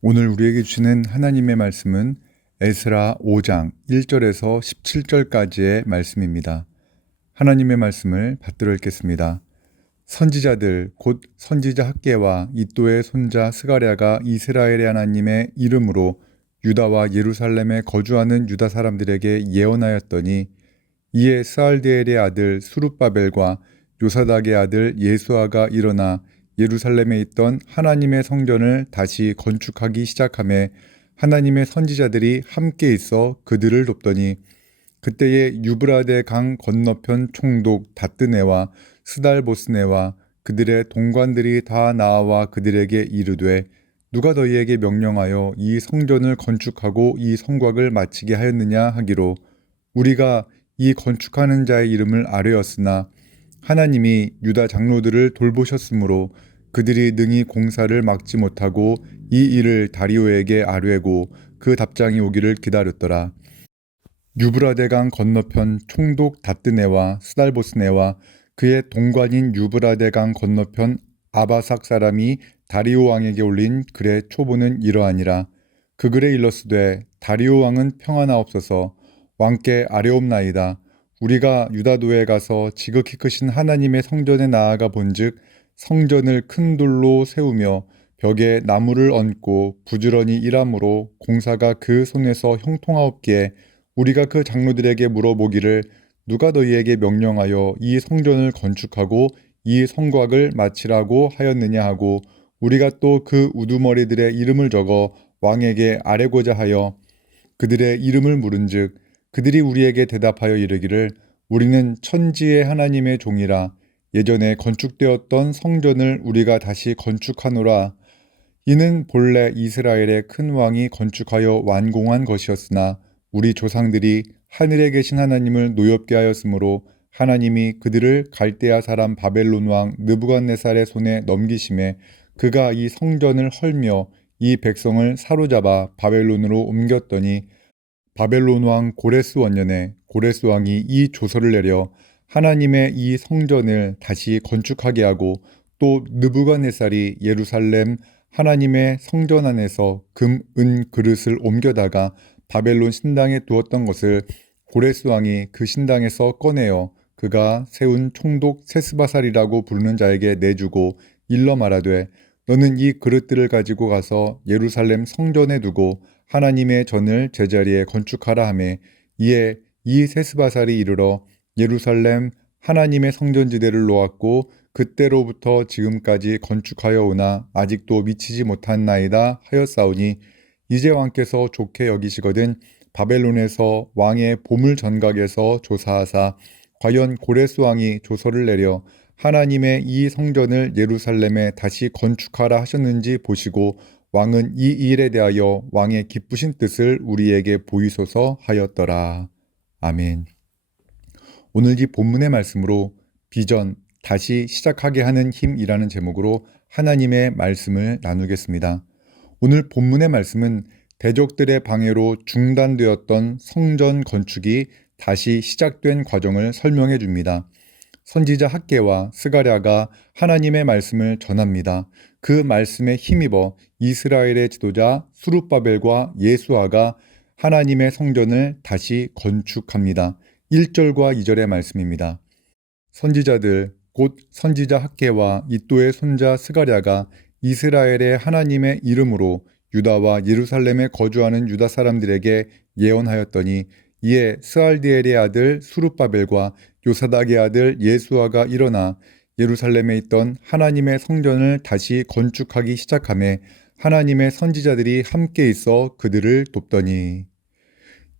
오늘 우리에게 주시는 하나님의 말씀은 에스라 5장 1절에서 17절까지의 말씀입니다. 하나님의 말씀을 받들어 읽겠습니다. 선지자들 곧 선지자 학개와 이도의 손자 스가랴가 이스라엘의 하나님의 이름으로 유다와 예루살렘에 거주하는 유다 사람들에게 예언하였더니, 이에 스알디엘의 아들 수룹바벨과 요사닥의 아들 예수아가 일어나 예루살렘에 있던 하나님의 성전을 다시 건축하기 시작하며 하나님의 선지자들이 함께 있어 그들을 돕더니, 그때에 유브라데 강 건너편 총독 다뜨네와 스달보스네와 그들의 동관들이 다 나와 그들에게 이르되, 누가 너희에게 명령하여 이 성전을 건축하고 이 성곽을 마치게 하였느냐 하기로, 우리가 이 건축하는 자의 이름을 아뢰었으나 하나님이 유다 장로들을 돌보셨으므로 그들이 능히 공사를 막지 못하고 이 일을 다리오에게 아뢰고 그 답장이 오기를 기다렸더라. 유브라데강 건너편 총독 다뜨네와 스달보스네와 그의 동관인 유브라데강 건너편 아바삭 사람이 다리오 왕에게 올린 글의 초보는 이러하니라. 그 글에 일렀으되, 다리오 왕은 평안하옵소서. 왕께 아뢰옵나이다. 우리가 유다도에 가서 지극히 크신 하나님의 성전에 나아가 본즉, 성전을 큰 돌로 세우며 벽에 나무를 얹고 부지런히 일함으로 공사가 그 손에서 형통하옵기에, 우리가 그 장로들에게 물어보기를, 누가 너희에게 명령하여 이 성전을 건축하고 이 성곽을 마치라고 하였느냐 하고, 우리가 또 그 우두머리들의 이름을 적어 왕에게 아뢰고자 하여 그들의 이름을 물은즉, 그들이 우리에게 대답하여 이르기를, 우리는 천지의 하나님의 종이라. 예전에 건축되었던 성전을 우리가 다시 건축하노라. 이는 본래 이스라엘의 큰 왕이 건축하여 완공한 것이었으나 우리 조상들이 하늘에 계신 하나님을 노엽게 하였으므로 하나님이 그들을 갈대아 사람 바벨론 왕 느부갓네살의 손에 넘기심에, 그가 이 성전을 헐며 이 백성을 사로잡아 바벨론으로 옮겼더니, 바벨론 왕 고레스 원년에 고레스 왕이 이 조서를 내려 하나님의 이 성전을 다시 건축하게 하고, 또 느부갓네살이 예루살렘 하나님의 성전 안에서 금, 은 그릇을 옮겨다가 바벨론 신당에 두었던 것을 고레스 왕이 그 신당에서 꺼내어 그가 세운 총독 세스바살이라고 부르는 자에게 내주고 일러 말하되, 너는 이 그릇들을 가지고 가서 예루살렘 성전에 두고 하나님의 전을 제자리에 건축하라 하며, 이에 이 세스바살이 이르러 예루살렘 하나님의 성전지대를 놓았고 그때로부터 지금까지 건축하여 오나 아직도 미치지 못한나이다 하였사오니, 이제 왕께서 좋게 여기시거든 바벨론에서 왕의 보물 전각에서 조사하사 과연 고레스 왕이 조서를 내려 하나님의 이 성전을 예루살렘에 다시 건축하라 하셨는지 보시고, 왕은 이 일에 대하여 왕의 기쁘신 뜻을 우리에게 보이소서 하였더라. 아멘. 오늘 이 본문의 말씀으로 비전, 다시 시작하게 하는 힘이라는 제목으로 하나님의 말씀을 나누겠습니다. 오늘 본문의 말씀은 대적들의 방해로 중단되었던 성전 건축이 다시 시작된 과정을 설명해 줍니다. 선지자 학개와 스가랴가 하나님의 말씀을 전합니다. 그 말씀에 힘입어 이스라엘의 지도자 수룹바벨과 예수아가 하나님의 성전을 다시 건축합니다. 1절과 2절의 말씀입니다. 선지자들 곧 선지자 학개와 이도의 손자 스가랴가 이스라엘의 하나님의 이름으로 유다와 예루살렘에 거주하는 유다 사람들에게 예언하였더니, 이에 스알디엘의 아들 수룹바벨과 요사닥의 아들 예수아가 일어나 예루살렘에 있던 하나님의 성전을 다시 건축하기 시작하며 하나님의 선지자들이 함께 있어 그들을 돕더니,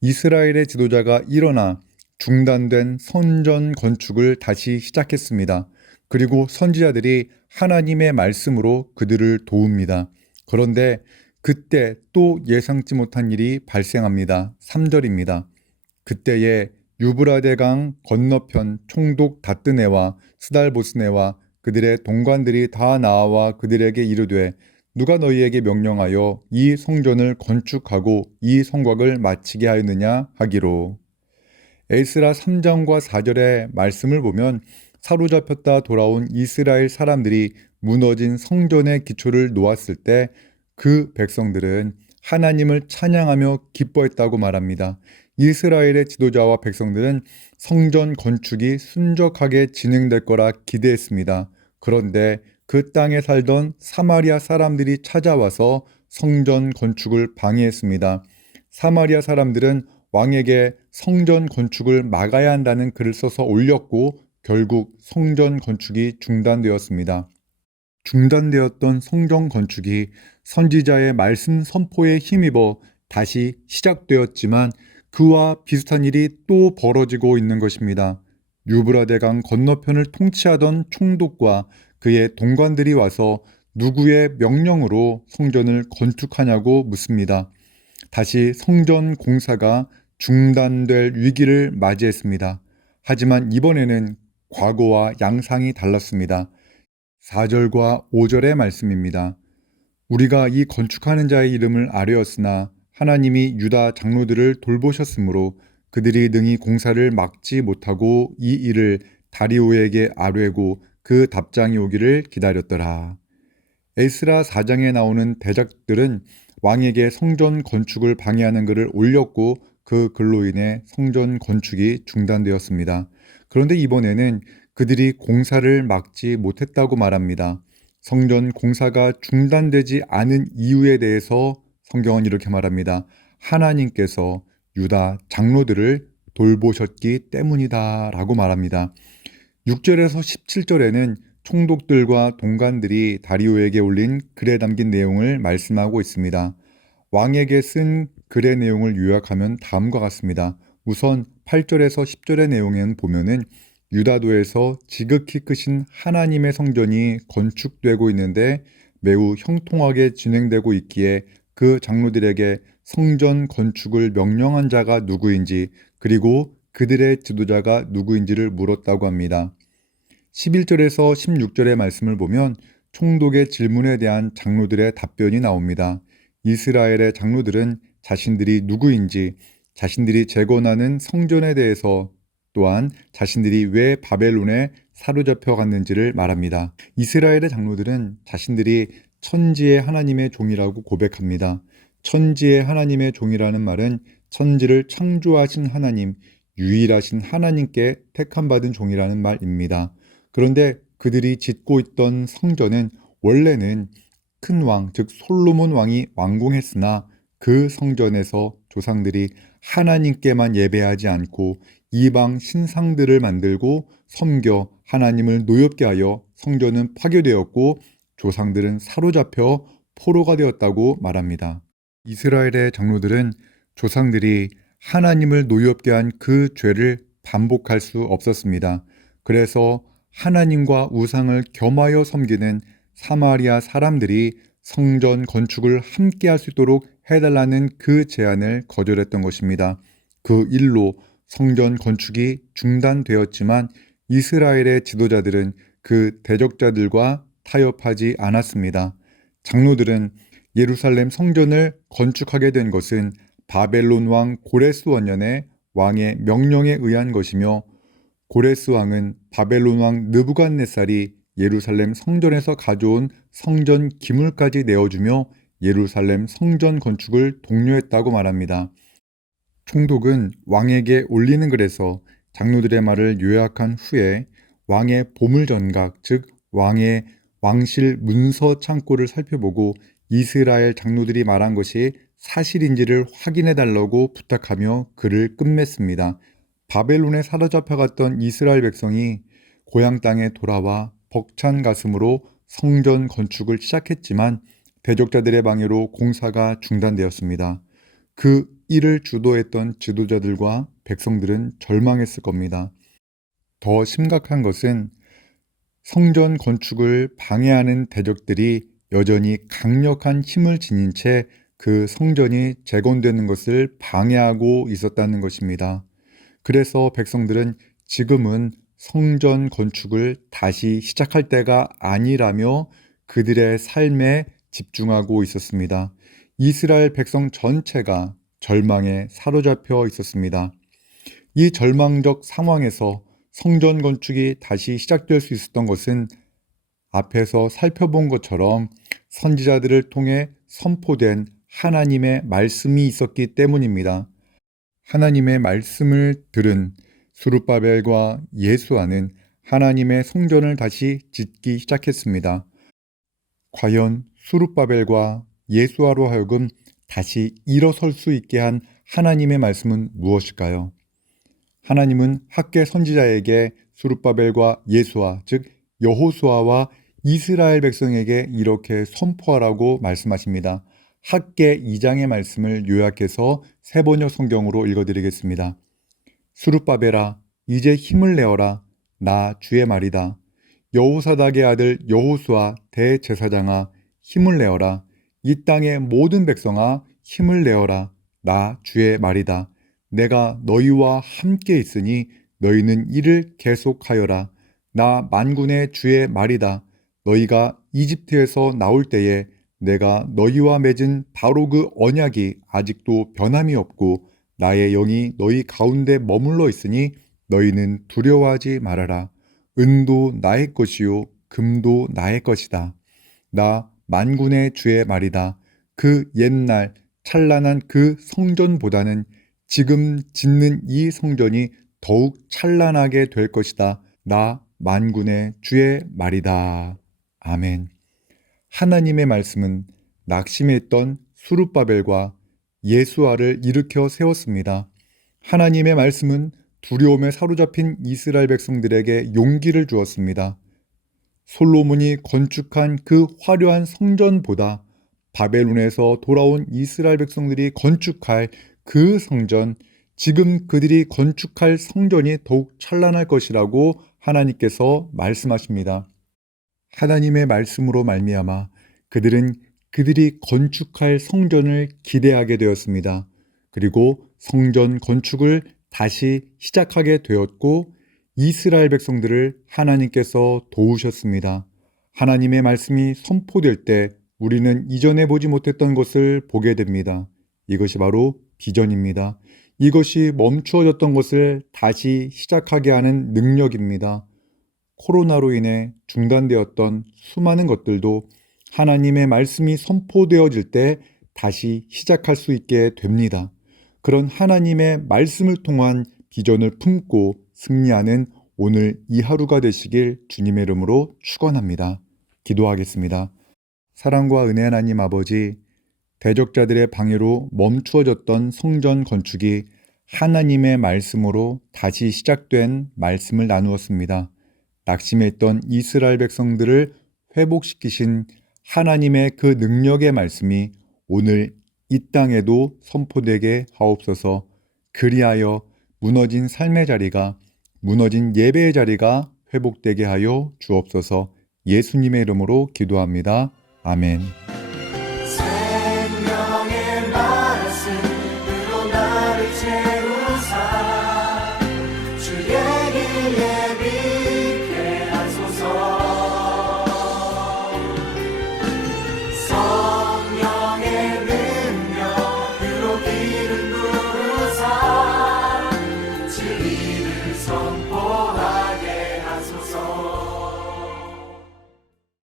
이스라엘의 지도자가 일어나 중단된 성전 건축을 다시 시작했습니다. 그리고 선지자들이 하나님의 말씀으로 그들을 도웁니다. 그런데 그때 또 예상치 못한 일이 발생합니다. 3절입니다. 그때에 유브라데강 건너편 총독 다뜨네와 스달보스네와 그들의 동관들이 다 나와 그들에게 이르되, 누가 너희에게 명령하여 이 성전을 건축하고 이 성곽을 마치게 하였느냐 하기로. 에스라 3장과 4절의 말씀을 보면 사로잡혔다 돌아온 이스라엘 사람들이 무너진 성전의 기초를 놓았을 때 그 백성들은 하나님을 찬양하며 기뻐했다고 말합니다. 이스라엘의 지도자와 백성들은 성전 건축이 순적하게 진행될 거라 기대했습니다. 그런데 그 땅에 살던 사마리아 사람들이 찾아와서 성전 건축을 방해했습니다. 사마리아 사람들은 왕에게 성전 건축을 막아야 한다는 글을 써서 올렸고 결국 성전 건축이 중단되었습니다. 중단되었던 성전 건축이 선지자의 말씀 선포에 힘입어 다시 시작되었지만 그와 비슷한 일이 또 벌어지고 있는 것입니다. 유브라데 강 건너편을 통치하던 총독과 그의 동관들이 와서 누구의 명령으로 성전을 건축하냐고 묻습니다. 다시 성전 공사가 중단될 위기를 맞이했습니다. 하지만 이번에는 과거와 양상이 달랐습니다. 4절과 5절의 말씀입니다. 우리가 이 건축하는 자의 이름을 아뢰었으나 하나님이 유다 장로들을 돌보셨으므로 그들이 능히 공사를 막지 못하고 이 일을 다리오에게 아뢰고 그 답장이 오기를 기다렸더라. 에스라 4장에 나오는 대작들은 왕에게 성전 건축을 방해하는 글을 올렸고 그 글로 인해 성전 건축이 중단되었습니다. 그런데 이번에는 그들이 공사를 막지 못했다고 말합니다. 성전 공사가 중단되지 않은 이유에 대해서 성경은 이렇게 말합니다. 하나님께서 유다 장로들을 돌보셨기 때문이다 라고 말합니다. 6절에서 17절에는 총독들과 동관들이 다리오에게 올린 글에 담긴 내용을 말씀하고 있습니다. 왕에게 쓴 글의 내용을 요약하면 다음과 같습니다. 우선 8절에서 10절의 내용에는 보면은 유다도에서 지극히 크신 하나님의 성전이 건축되고 있는데 매우 형통하게 진행되고 있기에 그 장로들에게 성전 건축을 명령한 자가 누구인지 그리고 그들의 지도자가 누구인지를 물었다고 합니다. 11절에서 16절의 말씀을 보면 총독의 질문에 대한 장로들의 답변이 나옵니다. 이스라엘의 장로들은 자신들이 누구인지, 자신들이 재건하는 성전에 대해서 또한 자신들이 왜 바벨론에 사로잡혀 갔는지를 말합니다. 이스라엘의 장로들은 자신들이 천지의 하나님의 종이라고 고백합니다. 천지의 하나님의 종이라는 말은 천지를 창조하신 하나님, 유일하신 하나님께 택함받은 종이라는 말입니다. 그런데 그들이 짓고 있던 성전은 원래는 큰 왕, 즉 솔로몬 왕이 완공했으나 그 성전에서 조상들이 하나님께만 예배하지 않고 이방 신상들을 만들고 섬겨 하나님을 노엽게 하여 성전은 파괴되었고 조상들은 사로잡혀 포로가 되었다고 말합니다. 이스라엘의 장로들은 조상들이 하나님을 노엽게 한 그 죄를 반복할 수 없었습니다. 그래서 하나님과 우상을 겸하여 섬기는 사마리아 사람들이 성전 건축을 함께 할 수 있도록 해달라는 그 제안을 거절했던 것입니다. 그 일로 성전 건축이 중단되었지만 이스라엘의 지도자들은 그 대적자들과 타협하지 않았습니다. 장로들은 예루살렘 성전을 건축하게 된 것은 바벨론 왕 고레스 원년의 왕의 명령에 의한 것이며 고레스 왕은 바벨론 왕 느부갓네살이 예루살렘 성전에서 가져온 성전 기물까지 내어주며 예루살렘 성전 건축을 독려했다고 말합니다. 총독은 왕에게 올리는 글에서 장로들의 말을 요약한 후에 왕의 보물전각, 즉 왕의 왕실 문서 창고를 살펴보고 이스라엘 장로들이 말한 것이 사실인지를 확인해 달라고 부탁하며 글을 끝맺습니다. 바벨론에 사로잡혀갔던 이스라엘 백성이 고향 땅에 돌아와 벅찬 가슴으로 성전 건축을 시작했지만 대적자들의 방해로 공사가 중단되었습니다. 그 일을 주도했던 지도자들과 백성들은 절망했을 겁니다. 더 심각한 것은 성전 건축을 방해하는 대적들이 여전히 강력한 힘을 지닌 채 그 성전이 재건되는 것을 방해하고 있었다는 것입니다. 그래서 백성들은 지금은 성전 건축을 다시 시작할 때가 아니라며 그들의 삶에 집중하고 있었습니다. 이스라엘 백성 전체가 절망에 사로잡혀 있었습니다. 이 절망적 상황에서 성전 건축이 다시 시작될 수 있었던 것은 앞에서 살펴본 것처럼 선지자들을 통해 선포된 하나님의 말씀이 있었기 때문입니다. 하나님의 말씀을 들은 스룹바벨과 예수아는 하나님의 성전을 다시 짓기 시작했습니다. 과연 스룹바벨과 예수아로 하여금 다시 일어설 수 있게 한 하나님의 말씀은 무엇일까요? 하나님은 학개 선지자에게 스룹바벨과 예수아, 즉 여호수아와 이스라엘 백성에게 이렇게 선포하라고 말씀하십니다. 학개 2장의 말씀을 요약해서 세번역 성경으로 읽어드리겠습니다. 스룹바벨아, 이제 힘을 내어라. 나 주의 말이다. 여호사닥의 아들 여호수아 대제사장아, 힘을 내어라. 이 땅의 모든 백성아, 힘을 내어라. 나 주의 말이다. 내가 너희와 함께 있으니 너희는 이를 계속하여라. 나 만군의 주의 말이다. 너희가 이집트에서 나올 때에 내가 너희와 맺은 바로 그 언약이 아직도 변함이 없고 나의 영이 너희 가운데 머물러 있으니 너희는 두려워하지 말아라. 은도 나의 것이요 금도 나의 것이다. 나 만군의 주의 말이다. 그 옛날 찬란한 그 성전보다는 지금 짓는 이 성전이 더욱 찬란하게 될 것이다. 나 만군의 주의 말이다. 아멘. 하나님의 말씀은 낙심해 있던 스룹바벨과 예수아를 일으켜 세웠습니다. 하나님의 말씀은 두려움에 사로잡힌 이스라엘 백성들에게 용기를 주었습니다. 솔로몬이 건축한 그 화려한 성전보다 바벨론에서 돌아온 이스라엘 백성들이 건축할 그 성전, 지금 그들이 건축할 성전이 더욱 찬란할 것이라고 하나님께서 말씀하십니다. 하나님의 말씀으로 말미암아 그들은 그들이 건축할 성전을 기대하게 되었습니다. 그리고 성전 건축을 다시 시작하게 되었고 이스라엘 백성들을 하나님께서 도우셨습니다. 하나님의 말씀이 선포될 때 우리는 이전에 보지 못했던 것을 보게 됩니다. 이것이 바로 비전입니다. 이것이 멈추어졌던 것을 다시 시작하게 하는 능력입니다. 코로나로 인해 중단되었던 수많은 것들도 하나님의 말씀이 선포되어질 때 다시 시작할 수 있게 됩니다. 그런 하나님의 말씀을 통한 비전을 품고 승리하는 오늘 이 하루가 되시길 주님의 이름으로 축원합니다. 기도하겠습니다. 사랑과 은혜 하나님 아버지, 대적자들의 방해로 멈추어졌던 성전 건축이 하나님의 말씀으로 다시 시작된 말씀을 나누었습니다. 낙심해 있던 이스라엘 백성들을 회복시키신 하나님의 그 능력의 말씀이 오늘 이 땅에도 선포되게 하옵소서. 그리하여 무너진 삶의 자리가, 무너진 예배의 자리가 회복되게 하여 주옵소서. 예수님의 이름으로 기도합니다. 아멘.